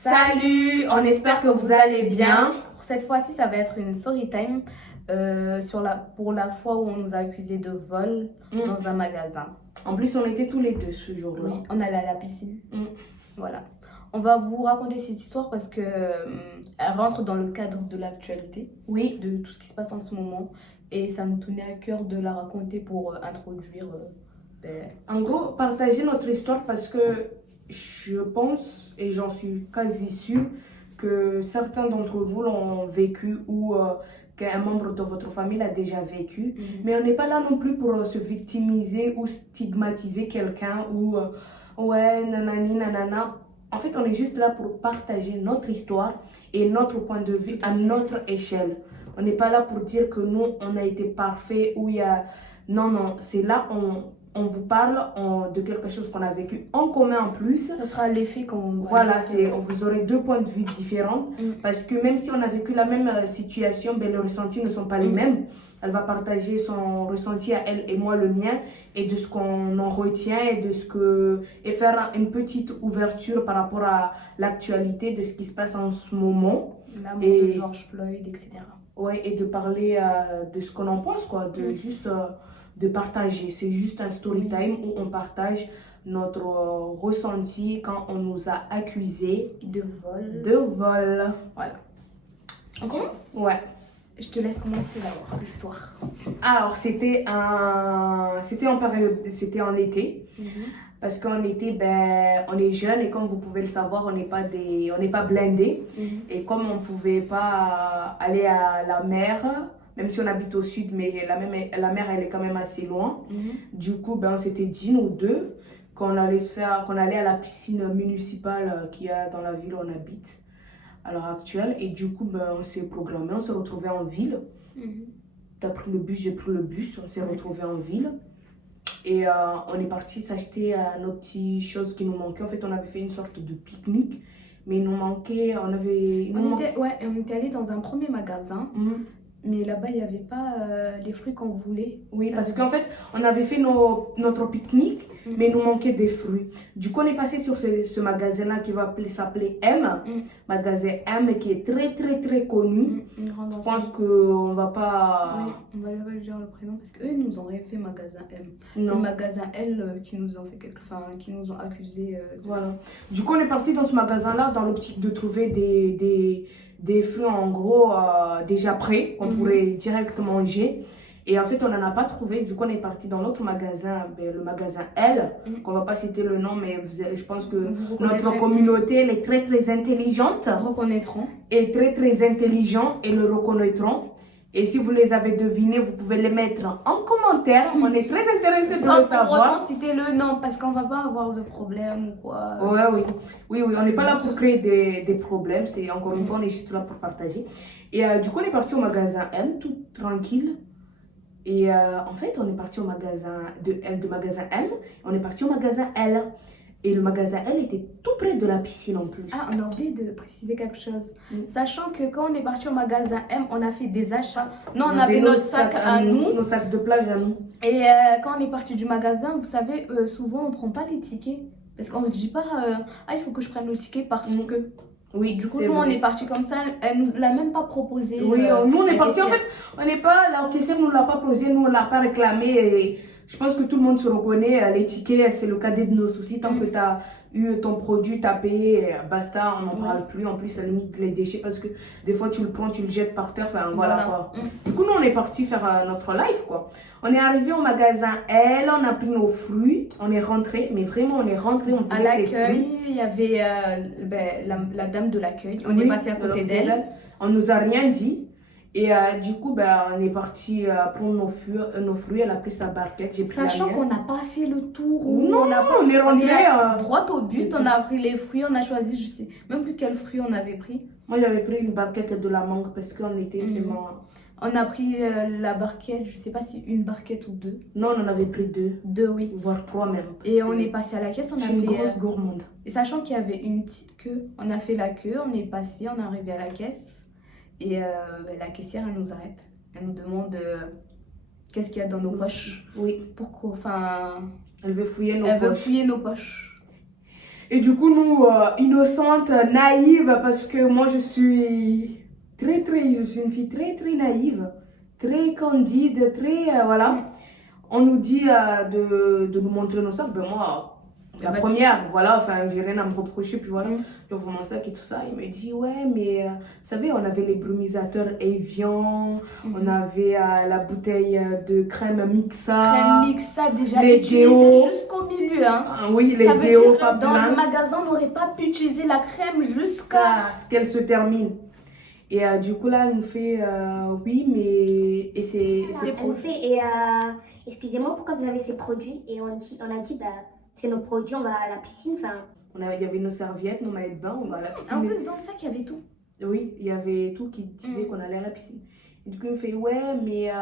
Salut, on espère que vous allez bien. Pour cette fois-ci, ça va être une story time pour la fois où on nous a accusés de vol dans un magasin. En plus, on était tous les deux ce jour-là. Oui, on allait à la piscine. Voilà. On va vous raconter cette histoire parce que elle rentre dans le cadre de l'actualité, Oui, de tout ce qui se passe en ce moment. Et ça me tenait à cœur de la raconter pour introduire. en gros, partager notre histoire parce que je pense, et j'en suis quasi sûre, que certains d'entre vous l'ont vécu ou qu'un membre de votre famille l'a déjà vécu. Mais on n'est pas là non plus pour se victimiser ou stigmatiser quelqu'un ou ouais, nanani, nanana. En fait, on est juste là pour partager notre histoire et notre point de vue à notre échelle. On n'est pas là pour dire que nous, on a été parfait ou il y a... Non, c'est là, on vous parle de quelque chose qu'on a vécu en commun en plus. Ça sera l'effet qu'on... Voilà, vous aurez deux points de vue différents. Parce que même si on a vécu la même situation, ben, les ressentis ne sont pas les mêmes. Elle va partager son ressenti à elle et moi le mien et de ce qu'on en retient et faire une petite ouverture par rapport à l'actualité de ce qui se passe en ce moment. La mort de George Floyd, etc. Ouais, et de parler de ce qu'on en pense, quoi, de partager. C'est juste un story time où on partage notre ressenti quand on nous a accusés de vol. Voilà. On commence ? Ouais. Je te laisse commencer d'abord l'histoire. Alors, c'était en été. Parce qu'en été, ben, on est jeune et comme vous pouvez le savoir, on n'est pas blindés. Et comme on ne pouvait pas aller à la mer, même si on habite au sud, mais la mer, elle est quand même assez loin. Du coup, ben, on s'était dit, nous deux, qu'on allait à la piscine municipale qu'il y a dans la ville où on habite à l'heure actuelle. Et du coup, ben, on s'est programmé, on s'est retrouvés en ville. T'as pris le bus, j'ai pris le bus, on s'est retrouvés en ville. Et on est parti s'acheter nos petites choses qui nous manquaient. En fait, on avait fait une sorte de pique-nique, mais il nous manquait, on était allé dans un premier magasin, mais là-bas, il n'y avait pas les fruits qu'on voulait. Oui, parce qu'en fait, on avait fait notre pique-nique, mais il nous manquait des fruits. Du coup, on est passé sur ce magasin-là qui va s'appeler M, magasin M qui est très, très, très connu. Je pense qu'on va pas... Oui, on va pas lui dire le prénom parce qu'eux, ils nous ont fait magasin M. Non. C'est le magasin L qui nous ont fait qui nous ont accusés. Voilà. Du coup, on est parti dans ce magasin-là dans l'optique de trouver des fruits en gros déjà prêts qu'on pourrait direct manger. Et en fait, on n'en a pas trouvé. Du coup, on est parti dans l'autre magasin, le magasin L, qu'on va pas citer le nom, mais je pense que notre communauté, elle est très, très intelligente. Reconnaîtront. Et très, très intelligent et le reconnaîtront. Et si vous les avez devinés, vous pouvez les mettre en commentaire. On est très intéressés de le savoir. Sans pour autant citer le nom, parce qu'on va pas avoir de problème ou quoi. Oui. On n'est pas là pour créer des problèmes. C'est encore une fois, on est juste là pour partager. Et du coup, on est parti au magasin M, tout tranquille. Et en fait, on est parti au magasin de magasin M. On est parti au magasin L. Et le magasin L était tout près de la piscine en plus. Ah, on a oublié de préciser quelque chose. Sachant que quand on est parti au magasin M, on a fait des achats. Non, on avait notre sac à nous. Nos sacs de plage à nous. Et quand on est parti du magasin, vous savez, souvent on prend pas les tickets. Parce qu'on se dit pas, il faut que je prenne le ticket parce que... Oui, du coup, nous, on est parti comme ça. Elle nous l'a même pas proposé. Oui, nous, on est parti. En fait, on n'est pas... La caissière nous l'a pas posé, nous, on l'a pas réclamé. Et je pense que tout le monde se reconnaît. Les tickets, c'est le cadet de nos soucis. Tant que tu as eu ton produit, tu as payé, basta, on n'en parle plus. En plus, ça limite les déchets parce que des fois, tu le prends, tu le jettes par terre. Enfin, voilà quoi. Du coup, nous, on est parti faire notre live, quoi. On est arrivé au magasin L, on a pris nos fruits, on est rentré, mais vraiment, on est rentré, on voulait ses fruits. À l'accueil, il y avait la dame de l'accueil. On est passé à côté d'elle. On nous a rien dit. Et du coup, on est parti prendre nos fruits. Elle a pris sa barquette. Sachant qu'on n'a pas fait le tour. Non, on est rentré droit au but. On a pris les fruits, on a choisi, je sais même plus quel fruit on avait pris. Moi, j'avais pris une barquette de la mangue parce qu'on était vraiment... On a pris la barquette, je sais pas si une barquette ou deux. Non, on en avait pris deux. Deux, oui. Voire trois même. Et on est passé à la caisse, on a fait... une grosse gourmande. Et sachant qu'il y avait une petite queue, on a fait la queue, on est passé, on est arrivé à la caisse. Et la caissière, elle nous arrête. Elle nous demande qu'est-ce qu'il y a dans nos poches. Oui. Pourquoi? Enfin... Elle veut fouiller nos poches. Elle veut fouiller nos poches. Et du coup, nous, innocentes, naïves, parce que moi, je suis je suis une fille très naïve, très candide, voilà. On nous dit de nous montrer nos sacs. Ben moi, la première, voilà, enfin, j'ai rien à me reprocher, puis voilà. J'ouvre mon sac et tout ça. Il me dit, ouais, mais vous savez, on avait les brumisateurs Evian, on avait la bouteille de crème Mixa. Crème Mixa, déjà les utilisée déos. jusqu'au milieu. Hein. Oui, les ça veut déos, dire pas dans plein. le magasin, on n'aurait pas pu utiliser la crème jusqu'à ce qu'elle se termine. Et du coup, là, elle nous fait oui, mais. Et c'est. Elle nous fait, et excusez-moi, pourquoi vous avez ces produits? Et on a dit, bah, c'est nos produits, on va à la piscine. Il y avait nos serviettes, nos maillots de bain, on va à la piscine. En plus, dans le sac, il y avait tout. Oui, il y avait tout qui disait qu'on allait à la piscine. Et du coup, il me fait ouais, mais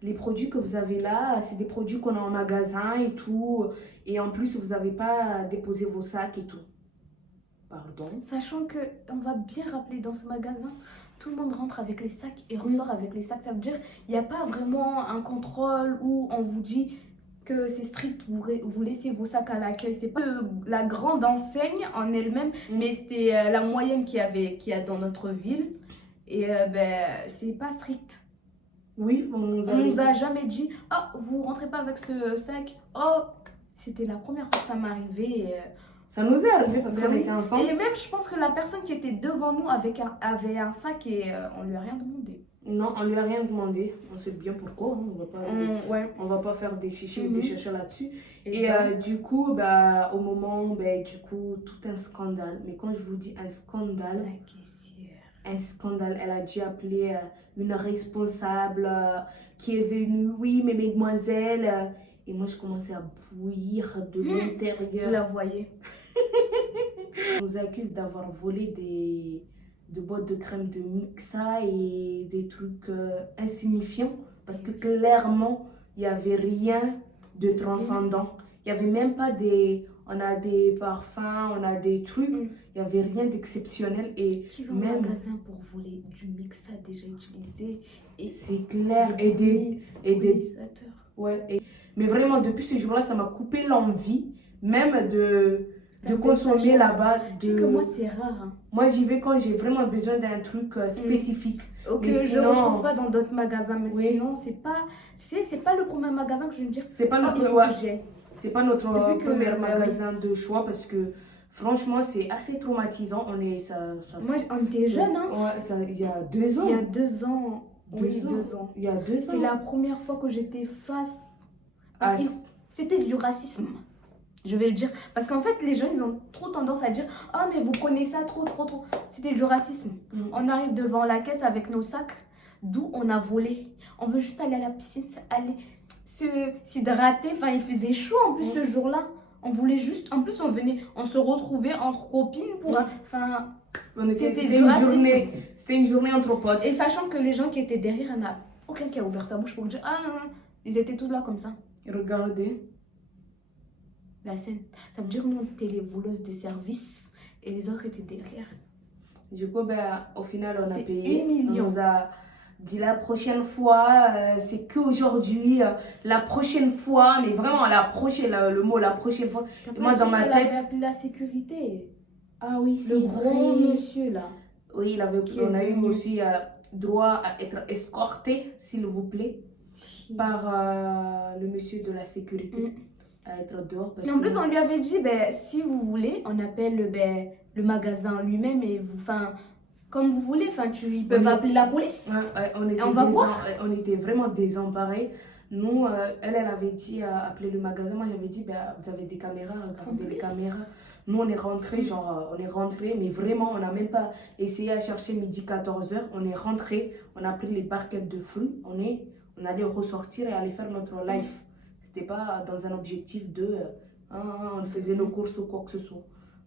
les produits que vous avez là, c'est des produits qu'on a en magasin et tout. Et en plus, vous n'avez pas déposé vos sacs et tout. Pardon. Sachant que, on va bien rappeler, dans ce magasin, tout le monde rentre avec les sacs et ressort avec les sacs. Ça veut dire il n'y a pas vraiment un contrôle où on vous dit que c'est strict, vous laissez vos sacs à l'accueil. C'est pas la grande enseigne en elle-même, mais c'était la moyenne qu'il y a dans notre ville. Et c'est pas strict. Oui, on nous a jamais dit oh, vous rentrez pas avec ce sac. Oh, c'était la première fois que ça m'arrivait. Et, ça nous est arrivé parce qu'on était ensemble. Et même, je pense que la personne qui était devant nous avait un sac et on lui a rien demandé. Non, on lui a rien demandé. On sait bien pourquoi. Hein. On va pas faire des chichis ou des chercheurs là-dessus. Et du coup, au moment, du coup, tout un scandale. Mais quand je vous dis un scandale, la caissière. Un scandale. Elle a dû appeler une responsable qui est venue. Oui, mais mesdemoiselles. Et moi, je commençais à bouillir de l'intérieur. Vous la voyez. On nous accuse d'avoir volé des boîtes de crème de Mixa et des trucs insignifiants. Parce que clairement, il n'y avait rien de transcendant. Il n'y avait même pas des... On a des parfums, on a des trucs. Il n'y avait rien d'exceptionnel. Et qui va au magasin pour voler du Mixa déjà utilisé? Et c'est clair. Et des ouais. Mais vraiment, depuis ce jour-là, ça m'a coupé l'envie même de consommer là-bas. Tu sais que moi, c'est rare. Hein. Moi, j'y vais quand j'ai vraiment besoin d'un truc spécifique. Ok, je ne retrouve pas dans d'autres magasins, mais sinon, c'est pas... Tu sais, c'est pas le premier magasin que je vais me dire. C'est pas notre premier magasin de choix parce que franchement, c'est assez traumatisant. Moi, on était jeunes, hein. Ouais, il y a 2 ans. Il y a 2 ans. Oui, 2 ans. Il y a 2 ans. C'est la première fois que j'étais face... Parce que c'était du racisme. Je vais le dire. Parce qu'en fait, les gens, ils ont trop tendance à dire « Ah, mais vous prenez ça trop. » C'était du racisme. On arrive devant la caisse avec nos sacs, d'où on a volé. On veut juste aller à la piscine, aller s'hydrater. Enfin, il faisait chaud en plus ce jour-là. On voulait juste... En plus, on se retrouvait entre copines pour... Enfin, c'était du racisme. C'était une journée entre potes. Et sachant que les gens qui étaient derrière, il n'y en a aucun qui a ouvert sa bouche pour dire « Ah, non. » Ils étaient tous là comme ça. Regardez. La scène. Ça veut dire nous, on était les voleuses de service et les autres étaient derrière. Du coup, au final, on a payé. 1 million. On nous a dit la prochaine fois, c'est qu'aujourd'hui, la prochaine fois, mais vraiment le mot la prochaine fois. Et moi, dans ma tête. Elle avait appelé la sécurité. Ah oui, c'est le gros monsieur là. Oui, on a eu aussi droit à être escorté, s'il vous plaît, par le monsieur de la sécurité. À être dehors. En plus, on lui avait dit, si vous voulez, on appelle le magasin lui-même et comme vous voulez, ils peuvent appeler la police. On était vraiment désemparés. Nous, elle avait dit appeler le magasin. Moi, j'avais dit, vous avez des caméras, regardez les caméras. Nous, on est rentrés, mais vraiment, on n'a même pas essayé à chercher midi 14h. On est rentrés, on a pris les barquettes de fruits, on allait ressortir et aller faire notre live. C'était pas dans un objectif de on faisait nos courses ou quoi que ce soit.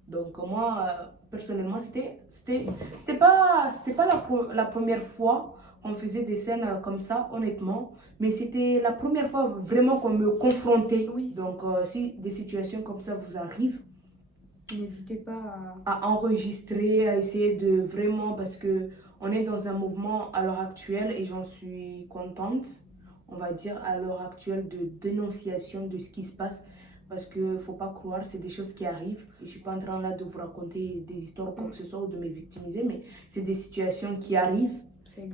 Donc moi personnellement c'était pas la première fois qu'on faisait des scènes comme ça, honnêtement, mais c'était la première fois vraiment qu'on me confrontait. Donc si des situations comme ça vous arrivent, n'hésitez pas à enregistrer, à essayer de vraiment, parce que on est dans un mouvement à l'heure actuelle et j'en suis contente, on va dire, à l'heure actuelle, de dénonciation de ce qui se passe Parce que faut pas croire, c'est des choses qui arrivent. Et je suis pas en train là de vous raconter des histoires ou quoi que ce soit ou de me victimiser, mais c'est des situations qui arrivent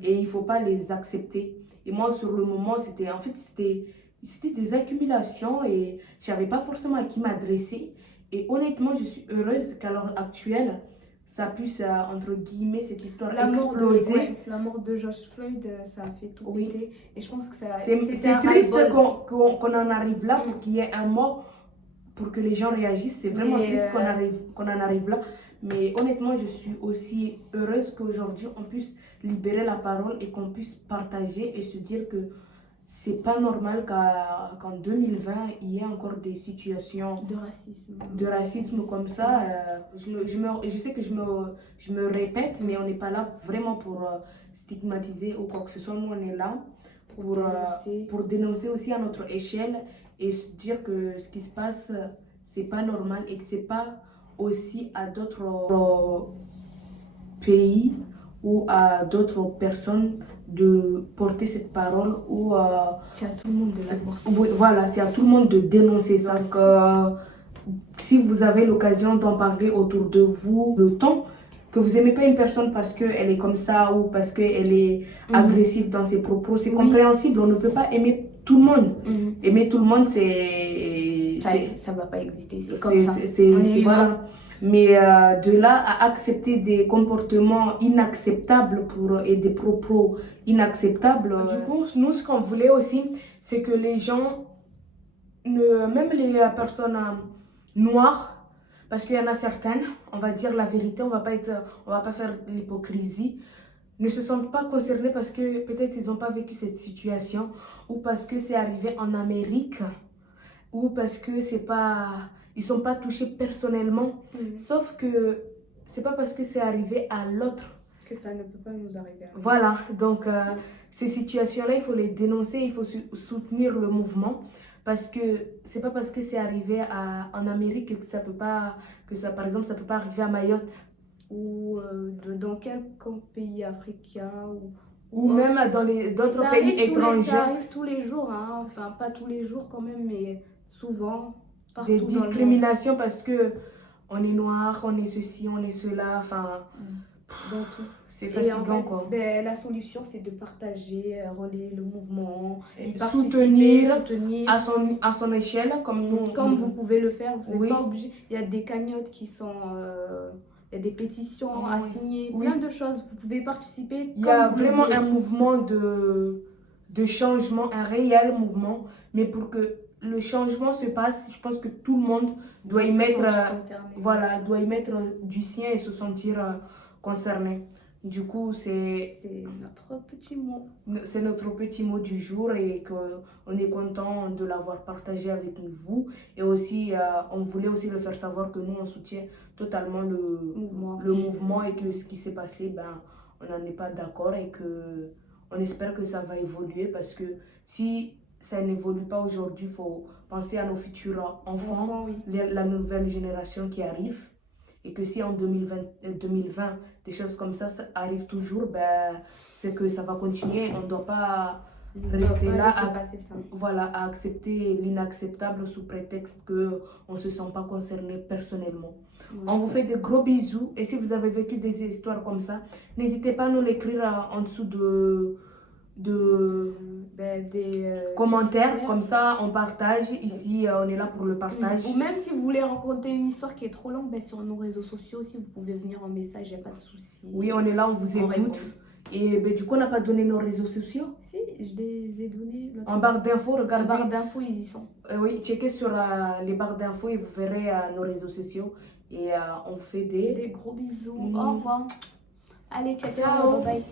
et il faut pas les accepter. Et moi, sur le moment, c'était des accumulations et j'avais pas forcément à qui m'adresser. Et honnêtement, je suis heureuse qu'à l'heure actuelle, ça puisse, entre guillemets, cette histoire exploser. La mort de George Floyd, ça a fait tout Oui. péter. Et je pense que C'est un triste ras-le-bol. qu'on en arrive là pour qu'il y ait un mort, pour que les gens réagissent. C'est vraiment Mais, triste qu'on en arrive là. Mais honnêtement, je suis aussi heureuse qu'aujourd'hui, on puisse libérer la parole et qu'on puisse partager et se dire que c'est pas normal qu'en 2020, il y ait encore des situations De racisme. de racisme comme ça. Je sais que je me répète, mais on n'est pas là vraiment pour stigmatiser ou quoi que ce soit. Nous, on est là pour dénoncer aussi à notre échelle et se dire que ce qui se passe, c'est pas normal et que c'est pas aussi à d'autres pays ou à d'autres personnes de porter cette parole ou C'est à tout le monde de la porter. oui, voilà, c'est à tout le monde de dénoncer ça. Donc, si vous avez l'occasion d'en parler autour de vous, le temps que vous aimez pas une personne parce qu'elle est comme ça ou parce qu'elle est agressive dans ses propos, c'est compréhensible. On ne peut pas aimer tout le monde. Aimer tout le monde, Ça va pas exister. C'est comme ça. Voilà. Mais de là à accepter des comportements inacceptables et des propos inacceptables. Du coup, nous, ce qu'on voulait aussi, c'est que les gens, même les personnes noires, parce qu'il y en a certaines, on va dire la vérité, on va pas faire l'hypocrisie, ne se sentent pas concernés parce que peut-être ils n'ont pas vécu cette situation ou parce que c'est arrivé en Amérique ou parce que ils sont pas touchés personnellement. Sauf que c'est pas parce que c'est arrivé à l'autre que ça ne peut pas nous arriver. Voilà, donc ces situations-là, il faut les dénoncer, il faut soutenir le mouvement parce que c'est pas parce que c'est arrivé en Amérique que ça peut pas, par exemple, ça peut pas arriver à Mayotte. Ou dans quelques pays africains ou même dans d'autres pays étrangers. Ça arrive tous les jours, hein. Enfin pas tous les jours quand même, mais souvent. Des discriminations parce que on est noir, on est ceci, on est cela, enfin dans tout. C'est fatigant, en fait, quoi. La solution, c'est de partager, relayer le mouvement, et soutenir à son échelle, comme nous. Comme vous pouvez le faire, vous n'êtes pas obligé. Il y a des cagnottes qui sont... il y a des pétitions à signer, plein de choses. Vous pouvez participer. Il y a vraiment un mouvement de changement, un réel mouvement. Mais pour que le changement se passe, je pense que tout le monde doit y mettre du sien et se sentir concerné. Du coup, c'est notre petit mot. C'est notre petit mot du jour et qu'on est content de l'avoir partagé avec vous. Et aussi, on voulait aussi le faire savoir que nous, on soutient totalement le mouvement et que ce qui s'est passé, on n'en est pas d'accord et on espère que ça va évoluer parce que si ça n'évolue pas aujourd'hui, il faut penser à nos futurs enfants, la nouvelle génération qui arrive. Et que si en 2020 des choses comme ça arrivent toujours, c'est que ça va continuer. On ne doit pas rester là à accepter l'inacceptable sous prétexte qu'on ne se sent pas concerné personnellement. On vous fait de gros bisous. Et si vous avez vécu des histoires comme ça, n'hésitez pas à nous l'écrire en dessous des commentaires, comme ça on partage ici, on est là pour le partage. Ou même si vous voulez raconter une histoire qui est trop longue, sur nos réseaux sociaux aussi vous pouvez venir en message, il n'y a pas de souci. Oui, on est là, on vous écoute. Et du coup on n'a pas donné nos réseaux sociaux. Si, je les ai donnés en barre d'infos, regardez. En barre d'infos, ils y sont. Oui, checkez sur les barres d'infos et vous verrez nos réseaux sociaux. Et on vous fait des gros bisous. Au revoir. Allez, ciao, bye bye.